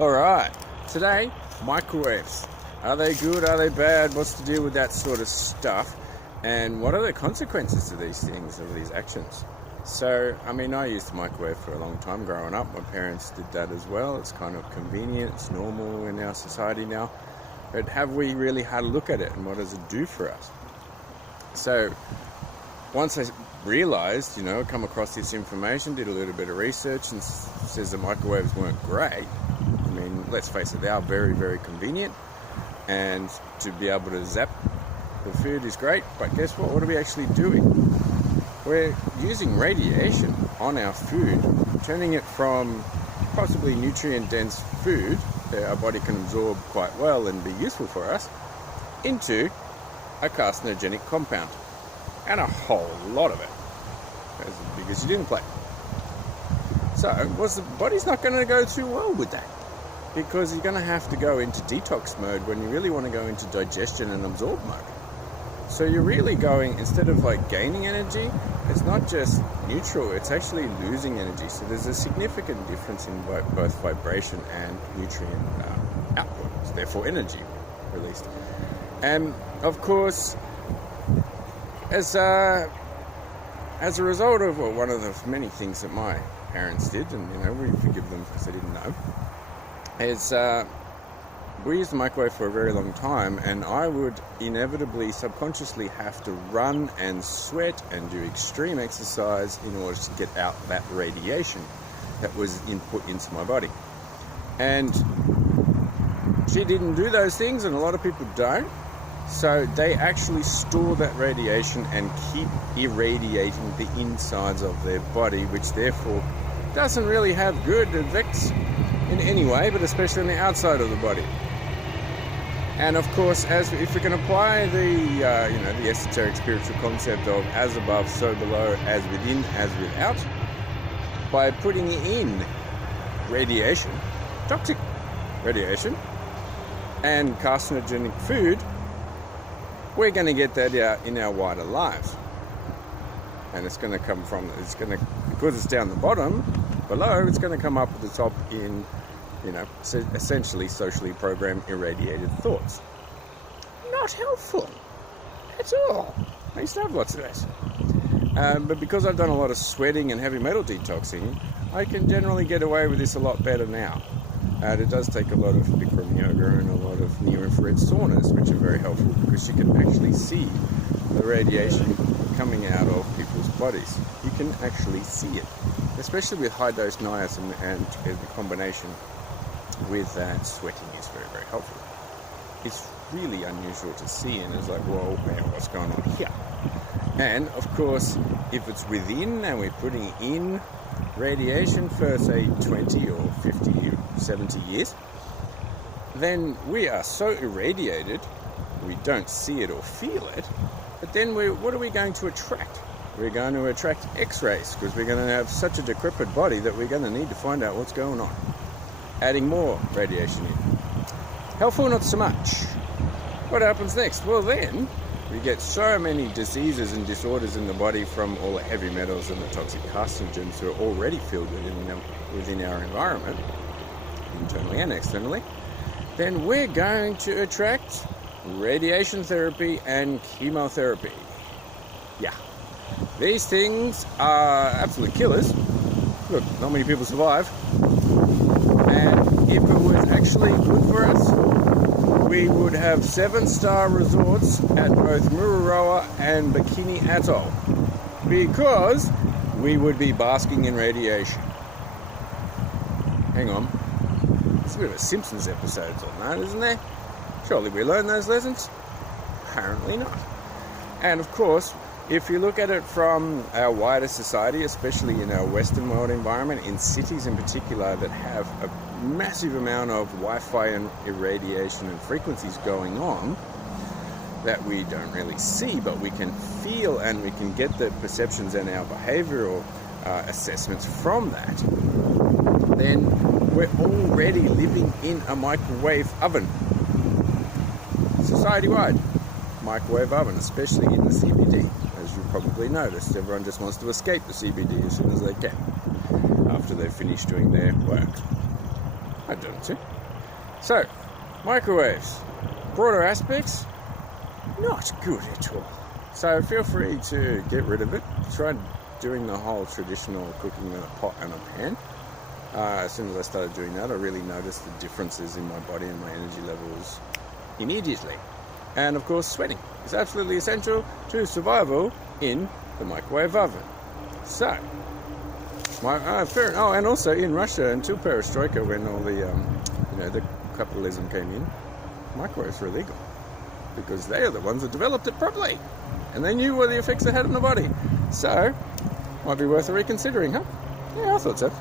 Alright, today, microwaves. Are they good? Are they bad? What's the deal with that sort of stuff? And what are the consequences of these things, of these actions? So, I used the microwave for a long time growing up. My parents did that as well. It's kind of convenient. It's normal in our society now. But have we really had a look at it, and what does it do for us? So, once I realized, come across this information, did a little bit of research, and says the microwaves weren't great. Let's face it, they are very, very convenient, and to be able to zap the food is great, but guess what? What are we actually doing? We're using radiation on our food, turning it from possibly nutrient-dense food that our body can absorb quite well and be useful for us, into a carcinogenic compound, and a whole lot of it, as big as your dinner plate. So, the body's not going to go too well with that, because you're going to have to go into detox mode when you really want to go into digestion and absorb mode. So you're really going, instead of gaining energy, it's not just neutral, it's actually losing energy. So there's a significant difference in both vibration and nutrient output, therefore energy released. And of course, as a result of one of the many things that my parents did, and we forgive them because they didn't know, is we used the microwave for a very long time, and I would inevitably, subconsciously have to run and sweat and do extreme exercise in order to get out that radiation that was input into my body. And she didn't do those things, and a lot of people don't. So they actually store that radiation and keep irradiating the insides of their body, which therefore doesn't really have good effects in any way, but especially on the outside of the body. And of course, if we can apply the esoteric spiritual concept of as above, so below, as within, as without, by putting in radiation, toxic radiation, and carcinogenic food, we're going to get that out in our wider lives. And it's going to come because it's down the bottom, below, it's going to come up at the top in, essentially socially programmed irradiated thoughts. Not helpful at all. I used to have lots of that. But because I've done a lot of sweating and heavy metal detoxing, I can generally get away with this a lot better now. It does take a lot of Bikram yoga and a lot of near-infrared saunas, which are very helpful because you can actually see the radiation coming out of people's bodies. You can actually see it, especially with high-dose niacin, and the combination with that sweating is very, very helpful. It's really unusual to see, and it's like, whoa, man, what's going on here? And of course, if it's within and we're putting in radiation for say 20 or 50 or 70 years, then we are so irradiated we don't see it or feel it, but then what are we going to attract? We're going to attract X-rays, because we're going to have such a decrepit body that we're going to need to find out what's going on. Adding more radiation in. Helpful, not so much. What happens next? Well, then we get so many diseases and disorders in the body from all the heavy metals and the toxic carcinogens who are already filled within our environment, internally and externally. Then we're going to attract radiation therapy and chemotherapy. Yeah. These things are absolute killers. Look, not many people survive. And if it was actually good for us, we would have 7-star resorts at both Mururoa and Bikini Atoll, because we would be basking in radiation. Hang on. There's a bit of a Simpsons episode on that, isn't there? Surely we learned those lessons? Apparently not. And of course, if you look at it from our wider society, especially in our Western world environment, in cities in particular that have a massive amount of Wi-Fi and irradiation and frequencies going on that we don't really see, but we can feel, and we can get the perceptions and our behavioral assessments from that, then we're already living in a microwave oven. Society-wide microwave oven, especially in the CBD. As you probably noticed, everyone just wants to escape the CBD as soon as they can after they've finished doing their work. I've done it too. So, microwaves, broader aspects, not good at all. So feel free to get rid of it. Try doing the whole traditional cooking in a pot and a pan. As soon as I started doing that, I really noticed the differences in my body and my energy levels immediately. And of course, sweating is absolutely essential to survival in the microwave oven. So, and also in Russia, until Perestroika, when all the capitalism came in, microwaves were illegal because they are the ones that developed it properly, and they knew what the effects it had on the body. So, might be worth reconsidering, huh? Yeah, I thought so.